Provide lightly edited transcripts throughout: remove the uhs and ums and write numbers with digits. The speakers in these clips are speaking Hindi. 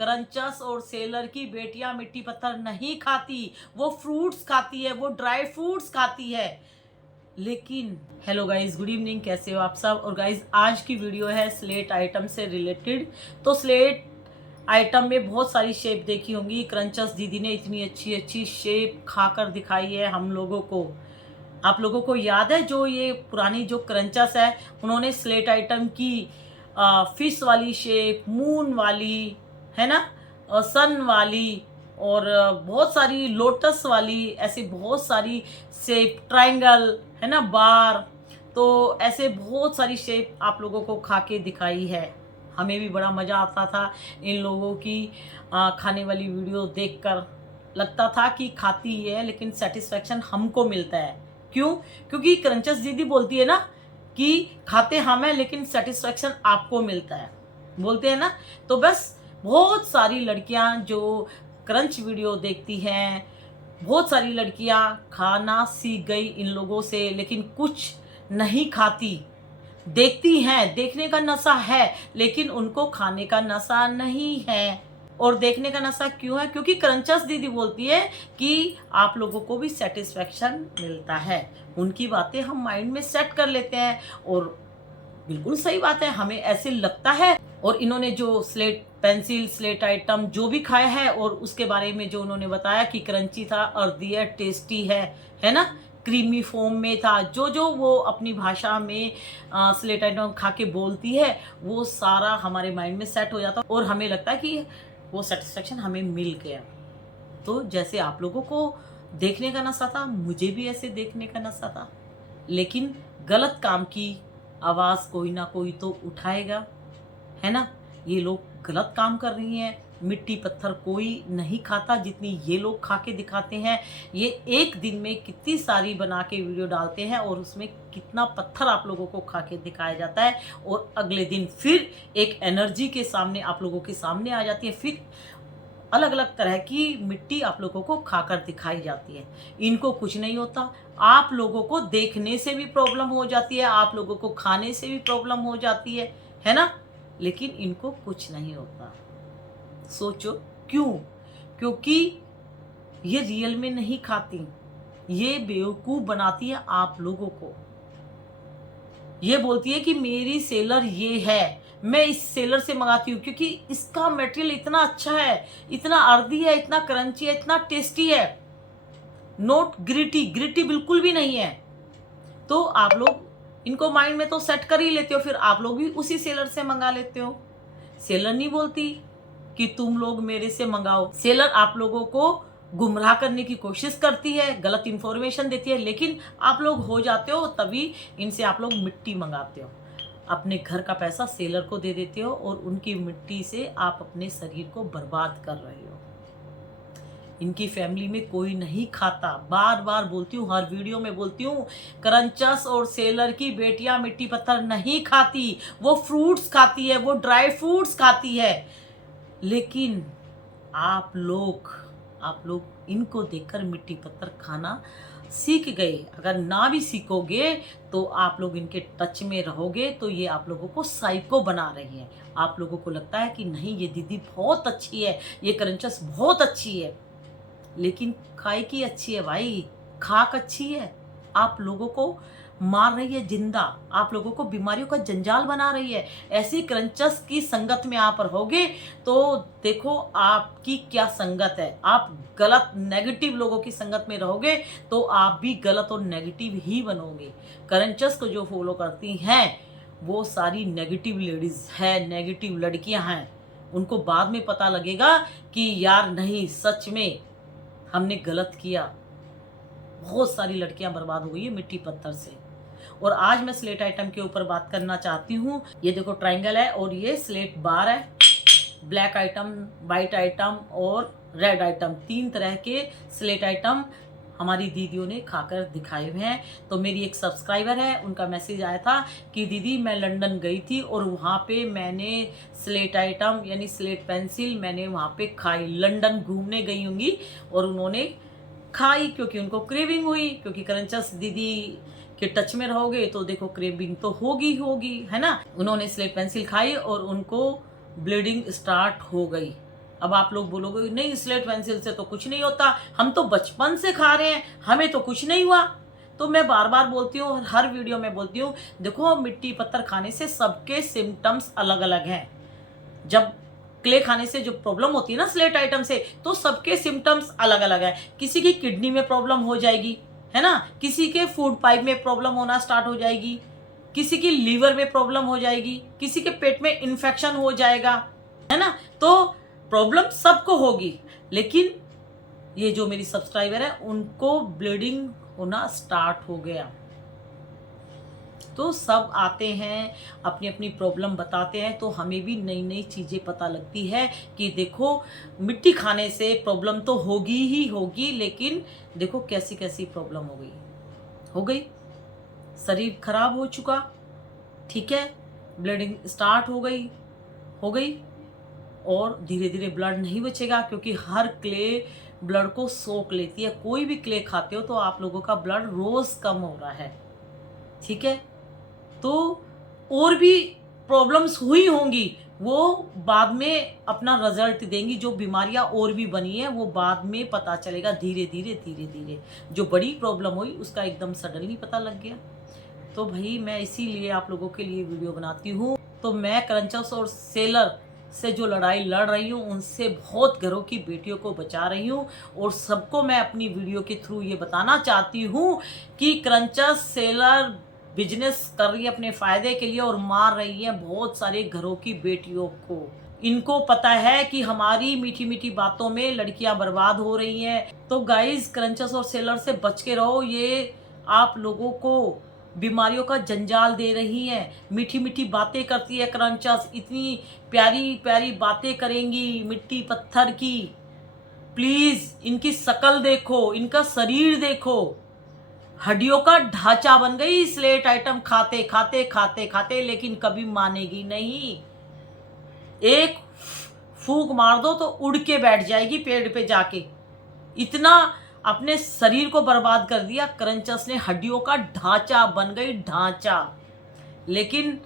क्रंचस और सेलर की बेटियां मिट्टी पत्थर नहीं खाती, वो फ्रूट्स खाती है, वो ड्राई फ्रूट्स खाती है। लेकिन हेलो गाइस, गुड इवनिंग, कैसे हो आप सब। और गाइस, आज की वीडियो है स्लेट आइटम से रिलेटेड। तो स्लेट आइटम में बहुत सारी शेप देखी होंगी। क्रंचस दीदी ने इतनी अच्छी अच्छी शेप खाकर दिखाई है हम लोगों को। आप लोगों को याद है जो ये पुरानी जो क्रंचस है, उन्होंने स्लेट आइटम की फिश वाली शेप, मून वाली, है ना, सन वाली, और बहुत सारी लोटस वाली, ऐसी बहुत सारी शेप, ट्रायंगल, है ना, बार। तो ऐसे बहुत सारी शेप आप लोगों को खा के दिखाई है। हमें भी बड़ा मज़ा आता था इन लोगों की खाने वाली वीडियो देखकर। लगता था कि खाती ही है लेकिन सेटिस्फेक्शन हमको मिलता है। क्यों? क्योंकि क्रंचस दीदी बोलती है ना कि खाते हम हैं लेकिन सेटिस्फेक्शन आपको मिलता है, बोलते हैं ना। तो बस बहुत सारी लड़कियां जो क्रंच वीडियो देखती हैं, बहुत सारी लड़कियां खाना सीख गई इन लोगों से, लेकिन कुछ नहीं खाती। देखती हैं, देखने का नशा है, लेकिन उनको खाने का नशा नहीं है। और देखने का नशा क्यों है? क्योंकि क्रंचस दीदी बोलती है कि आप लोगों को भी सेटिस्फेक्शन मिलता है। उनकी बातें हम माइंड में सेट कर लेते हैं और बिल्कुल सही बात है, हमें ऐसे लगता है। और इन्होंने जो स्लेट पेंसिल, स्लेट आइटम जो भी खाया है, और उसके बारे में जो उन्होंने बताया कि क्रंची था, अर्दी है, टेस्टी है ना, क्रीमी फोम में था, जो जो वो अपनी भाषा में स्लेट आइटम खा के बोलती है, वो सारा हमारे माइंड में सेट हो जाता है और हमें लगता है कि वो सेटिस्फेक्शन हमें मिल गया। तो जैसे आप लोगों को देखने का नशा था, मुझे भी ऐसे देखने का नशा था। लेकिन गलत काम की आवाज़ कोई ना कोई तो उठाएगा, है ना। ये लोग गलत काम कर रही हैं। मिट्टी पत्थर कोई नहीं खाता जितनी ये लोग खा के दिखाते हैं। ये एक दिन में कितनी सारी बना के वीडियो डालते हैं और उसमें कितना पत्थर आप लोगों को खा के दिखाया जाता है, और अगले दिन फिर एक एनर्जी के सामने आप लोगों के सामने आ जाती है। फिर अलग अलग तरह की मिट्टी आप लोगों को खाकर दिखाई जाती है। इनको कुछ नहीं होता। आप लोगों को देखने से भी प्रॉब्लम हो जाती है, आप लोगों को खाने से भी प्रॉब्लम हो जाती है ना, लेकिन इनको कुछ नहीं होता। सोचो क्यों? क्योंकि ये रियल में नहीं खाती, ये बेवकूफ बनाती है आप लोगों को। ये बोलती है कि मेरी सेलर ये है, मैं इस सेलर से मंगाती हूँ क्योंकि इसका मटेरियल इतना अच्छा है, इतना अर्दी है, इतना क्रंची है, इतना टेस्टी है, नोट ग्रिटी ग्रिटी बिल्कुल भी नहीं है। तो आप लोग इनको माइंड में तो सेट कर ही लेते हो, फिर आप लोग भी उसी सेलर से मंगा लेते हो। सेलर नहीं बोलती कि तुम लोग मेरे से मंगाओ। सेलर आप लोगों को गुमराह करने की कोशिश करती है, गलत इंफॉर्मेशन देती है, लेकिन आप लोग हो जाते हो, तभी इनसे आप लोग मिट्टी मंगाते हो। अपने घर का पैसा सेलर को दे देते हो और उनकी मिट्टी से आप अपने शरीर को बर्बाद कर रहे हो। इनकी फैमिली में कोई नहीं खाता। बार बार बोलती हूँ, हर वीडियो में बोलती हूँ, क्रंचस और सेलर की बेटियां मिट्टी पत्थर नहीं खाती, वो फ्रूट्स खाती है, वो ड्राई फ्रूट्स खाती है। लेकिन आप लोग इनको देखकर मिट्टी पत्थर खाना सीख गए। अगर ना भी सीखोगे तो आप लोग इनके टच में रहोगे तो ये आप लोगों को साइको बना रही है। आप लोगों को लगता है कि नहीं, ये दीदी बहुत अच्छी है, ये क्रंचस बहुत अच्छी है, लेकिन खाए की अच्छी है भाई, खाक अच्छी है। आप लोगों को मार रही है जिंदा, आप लोगों को बीमारियों का जंजाल बना रही है। ऐसी क्रंचस की संगत में आप रहोगे तो देखो आपकी क्या संगत है। आप गलत नेगेटिव लोगों की संगत में रहोगे तो आप भी गलत और नेगेटिव ही बनोगे। क्रंचस को जो फॉलो करती हैं वो सारी नेगेटिव लेडीज है, नेगेटिव लड़कियां हैं। उनको बाद में पता लगेगा कि यार नहीं, सच में हमने गलत किया। बहुत सारी लड़कियां बर्बाद हो गई है मिट्टी पत्थर से। और आज मैं स्लेट आइटम के ऊपर बात करना चाहती हूँ। ये देखो ट्रायंगल है और ये स्लेट बार है। ब्लैक आइटम, वाइट आइटम और रेड आइटम, 3 तरह के स्लेट आइटम हमारी दीदियों ने खाकर दिखाए हुए हैं। तो मेरी एक सब्सक्राइबर है, उनका मैसेज आया था कि दीदी मैं लंदन गई थी और वहाँ पे मैंने स्लेट आइटम यानी स्लेट पेंसिल मैंने वहाँ पे खाई। लंदन घूमने गई होंगी और उन्होंने खाई क्योंकि उनको क्रेविंग हुई। क्योंकि क्रंचस दीदी के टच में रहोगे तो देखो क्रेविंग तो होगी, है ना। उन्होंने स्लेट पेंसिल खाई और उनको ब्लीडिंग स्टार्ट हो गई। अब आप लोग बोलोगे नहीं स्लेट पेंसिल से तो कुछ नहीं होता, हम तो बचपन से खा रहे हैं, हमें तो कुछ नहीं हुआ। तो मैं बार बार बोलती हूँ, हर वीडियो में बोलती हूँ, देखो मिट्टी पत्थर खाने से सबके सिम्टम्स अलग अलग हैं। जब क्ले खाने से जो प्रॉब्लम होती है ना स्लेट आइटम से, तो सबके सिम्टम्स अलग अलग है। किसी की किडनी में प्रॉब्लम हो जाएगी, है ना, किसी के फूड पाइप में प्रॉब्लम होना स्टार्ट हो जाएगी, किसी की लीवर में प्रॉब्लम हो जाएगी, किसी के पेट में इन्फेक्शन हो जाएगा, है ना। तो प्रॉब्लम सबको होगी, लेकिन ये जो मेरी सब्सक्राइबर है उनको ब्लीडिंग होना स्टार्ट हो गया। तो सब आते हैं, अपनी अपनी प्रॉब्लम बताते हैं, तो हमें भी नई नई चीज़ें पता लगती है कि देखो मिट्टी खाने से प्रॉब्लम तो होगी ही होगी, लेकिन देखो कैसी कैसी प्रॉब्लम हो गई, शरीर खराब हो चुका, ठीक है, ब्लीडिंग स्टार्ट हो गई और धीरे धीरे ब्लड नहीं बचेगा, क्योंकि हर क्ले ब्लड को सोख लेती है। कोई भी क्ले खाते हो तो आप लोगों का ब्लड रोज कम हो रहा है, ठीक है। तो और भी प्रॉब्लम्स हुई होंगी, वो बाद में अपना रिजल्ट देंगी। जो बीमारियां और भी बनी है वो बाद में पता चलेगा, धीरे धीरे। जो बड़ी प्रॉब्लम हुई उसका एकदम सडनली पता लग गया। तो भाई मैं इसीलिए आप लोगों के लिए वीडियो बनाती हूँ। तो मैं क्रंचर्स और सेलर से जो लड़ाई लड़ रही हूँ, उनसे बहुत घरों की बेटियों को बचा रही हूँ, और सबको मैं अपनी वीडियो के थ्रू ये बताना चाहती हूँ कि क्रंचर्स सेलर बिजनेस कर रही है अपने फायदे के लिए और मार रही है बहुत सारे घरों की बेटियों को। इनको पता है कि हमारी मीठी मीठी बातों में लड़कियां बर्बाद हो रही हैं। तो गाइस क्रंचर्स और सेलर से बच के रहो, ये आप लोगों को बीमारियों का जंजाल दे रही हैं। मीठी मीठी बातें करती है क्रंचर्स, इतनी प्यारी प्यारी बातें करेंगी मिट्टी पत्थर की। प्लीज इनकी शकल देखो, इनका शरीर देखो, हड्डियों का ढांचा बन गई स्लेट आइटम खाते खाते खाते खाते, लेकिन कभी मानेगी नहीं। एक फूंक मार दो तो उड़ के बैठ जाएगी पेड़ पे जाके। इतना अपने शरीर को बर्बाद कर दिया क्रंचर्स ने, हड्डियों का ढांचा बन गई ढांचा। लेकिन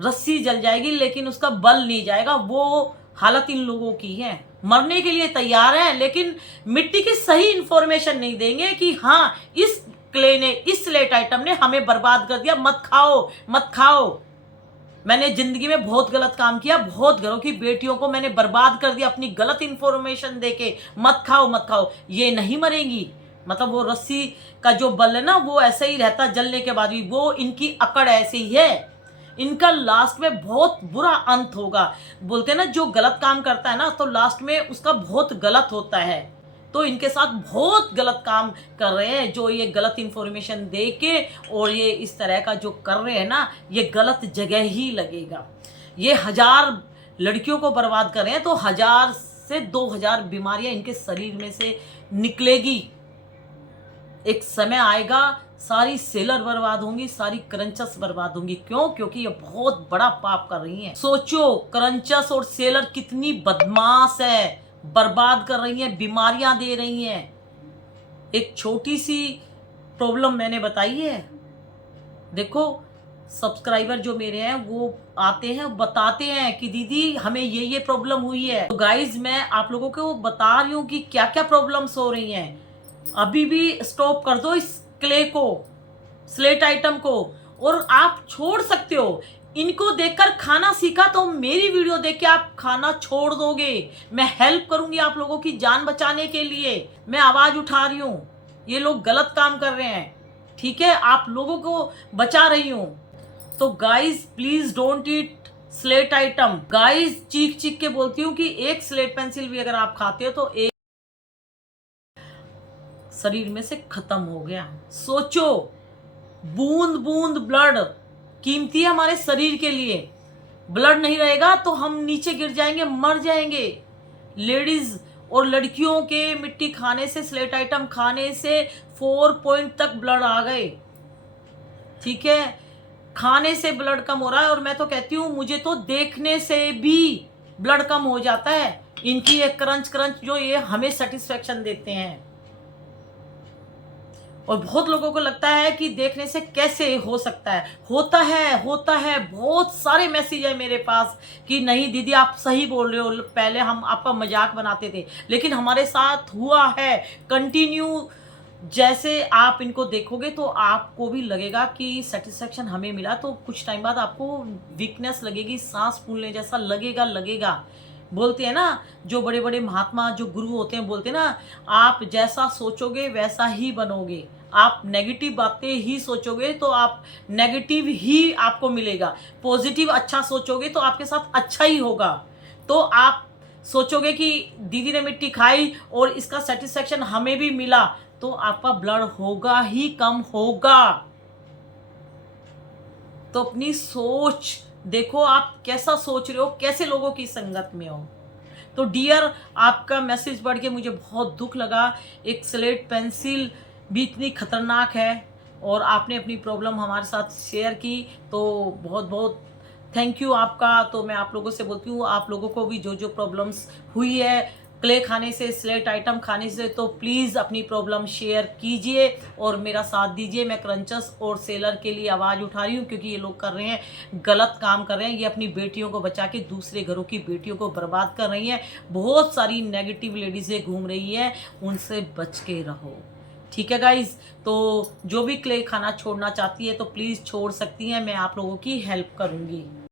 रस्सी जल जाएगी लेकिन उसका बल नहीं जाएगा। वो हालत इन लोगों की है, मरने के लिए तैयार है, लेकिन मिट्टी की सही इंफॉर्मेशन नहीं देंगे कि हाँ इस क्ले ने, इस स्लेट आइटम ने हमें बर्बाद कर दिया, मत खाओ मत खाओ। मैंने जिंदगी में बहुत गलत काम किया, बहुत घरों की बेटियों को मैंने बर्बाद कर दिया अपनी गलत इंफॉर्मेशन देके, मत खाओ मत खाओ। ये नहीं मरेंगी, मतलब वो रस्सी का जो बल है ना वो ऐसे ही रहता जलने के बाद भी, वो इनकी अकड़ ऐसी ही है। इनका लास्ट में बहुत बुरा अंत होगा। बोलते हैं ना जो गलत काम करता है ना तो लास्ट में उसका बहुत गलत होता है। तो इनके साथ बहुत गलत काम कर रहे हैं जो ये गलत इंफॉर्मेशन दे के, और ये इस तरह का जो कर रहे हैं ना, ये गलत जगह ही लगेगा। ये 1000 लड़कियों को बर्बाद कर रहे हैं, तो 1000 से 2000 बीमारियां इनके शरीर में से निकलेगी। एक समय आएगा सारी सेलर बर्बाद होंगी, सारी क्रंचर्स बर्बाद होंगी। क्यों? क्योंकि ये बहुत बड़ा पाप कर रही हैं। सोचो क्रंचर्स और सेलर कितनी बदमाश है, बर्बाद कर रही हैं, बीमारियां दे रही हैं। एक छोटी सी प्रॉब्लम मैंने बताई है, देखो सब्सक्राइबर जो मेरे हैं वो आते हैं बताते हैं कि दीदी हमें ये प्रॉब्लम हुई है। तो गाइज मैं आप लोगों को बता रही हूँ कि क्या क्या प्रॉब्लम्स हो रही हैं। अभी भी स्टॉप कर दो इस क्ले को, स्लेट आइटम को, और आप छोड़ सकते हो। इनको देखकर खाना सीखा तो मेरी वीडियो देख के आप खाना छोड़ दोगे। मैं हेल्प करूंगी आप लोगों की जान बचाने के लिए, मैं आवाज उठा रही हूँ। ये लोग गलत काम कर रहे हैं, ठीक है, आप लोगों को बचा रही हूँ। तो guys please don't eat slate item. Guys चीख चीख के बोलती हूँ कि एक स्लेट पेंसिल भी अगर आप खाते हो तो एक शरीर में से खत्म हो गया। सोचो बूंद बूंद ब्लड कीमती है हमारे शरीर के लिए। ब्लड नहीं रहेगा तो हम नीचे गिर जाएंगे, मर जाएंगे। लेडीज और लड़कियों के मिट्टी खाने से, स्लेट आइटम खाने से 4 पॉइंट तक ब्लड आ गए, ठीक है। खाने से ब्लड कम हो रहा है, और मैं तो कहती हूँ मुझे तो देखने से भी ब्लड कम हो जाता है। इनकी ये क्रंच क्रंच जो ये हमें सेटिस्फेक्शन देते हैं। और बहुत लोगों को लगता है कि देखने से कैसे हो सकता है, होता है। बहुत सारे मैसेज है मेरे पास कि नहीं दीदी आप सही बोल रहे हो, पहले हम आपका मजाक बनाते थे, लेकिन हमारे साथ हुआ है कंटिन्यू। जैसे आप इनको देखोगे तो आपको भी लगेगा कि सेटिस्फेक्शन हमें मिला, तो कुछ टाइम बाद आपको वीकनेस लगेगी, सांस फूलने जैसा लगेगा। बोलते हैं ना, जो बड़े बड़े महात्मा जो गुरु होते हैं बोलते हैं ना, आप जैसा सोचोगे वैसा ही बनोगे। आप नेगेटिव बातें ही सोचोगे तो आप नेगेटिव ही आपको मिलेगा, पॉजिटिव अच्छा सोचोगे तो आपके साथ अच्छा ही होगा। तो आप सोचोगे कि दीदी ने मिट्टी खाई और इसका सेटिस्फेक्शन हमें भी मिला, तो आपका ब्लड होगा ही कम होगा। तो अपनी सोच देखो, आप कैसा सोच रहे हो, कैसे लोगों की संगत में हो। तो डियर, आपका मैसेज पढ़ के मुझे बहुत दुख लगा। एक स्लेट पेंसिल भी इतनी खतरनाक है और आपने अपनी प्रॉब्लम हमारे साथ शेयर की, तो बहुत बहुत थैंक यू आपका। तो मैं आप लोगों से बोलती हूँ, आप लोगों को भी जो जो प्रॉब्लम्स हुई है क्ले खाने से, स्लेट आइटम खाने से, तो प्लीज़ अपनी प्रॉब्लम शेयर कीजिए और मेरा साथ दीजिए। मैं क्रंचस और सेलर के लिए आवाज़ उठा रही हूँ, क्योंकि ये लोग कर रहे हैं गलत काम कर रहे हैं। ये अपनी बेटियों को बचा के दूसरे घरों की बेटियों को बर्बाद कर रही हैं। बहुत सारी नेगेटिव लेडीज़ें घूम रही हैं, उनसे बच के रहो। ठीक है गाइज, तो जो भी क्ले खाना छोड़ना चाहती है तो प्लीज़ छोड़ सकती हैं, मैं आप लोगों की हेल्प करूँगी।